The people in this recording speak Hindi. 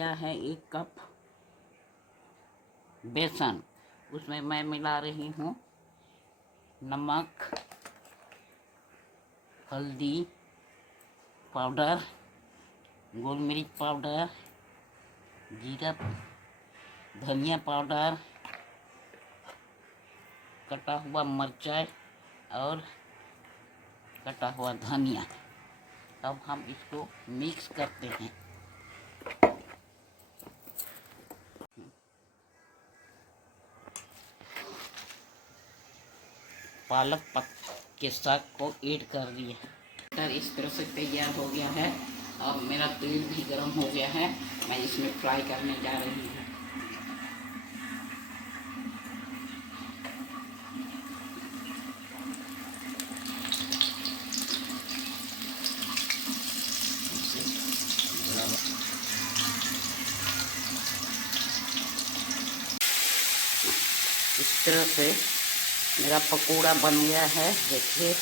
लिया है 1 कप बेसन। उसमें मैं मिला रही हूँ नमक, हल्दी पाउडर, गोल मिर्च पाउडर, जीरा धनिया पाउडर, कटा हुआ मिर्चाई और कटा हुआ धनिया। अब हम इसको मिक्स करते हैं। पालक के साग को ऐड कर दिए। मटर इस तरह से तैयार हो गया है और मेरा तेल भी गर्म हो गया है। मैं इसमें फ्राई करने जा रही हूँ। इस तरह से मेरा पकौड़ा बन गया है, देखिए।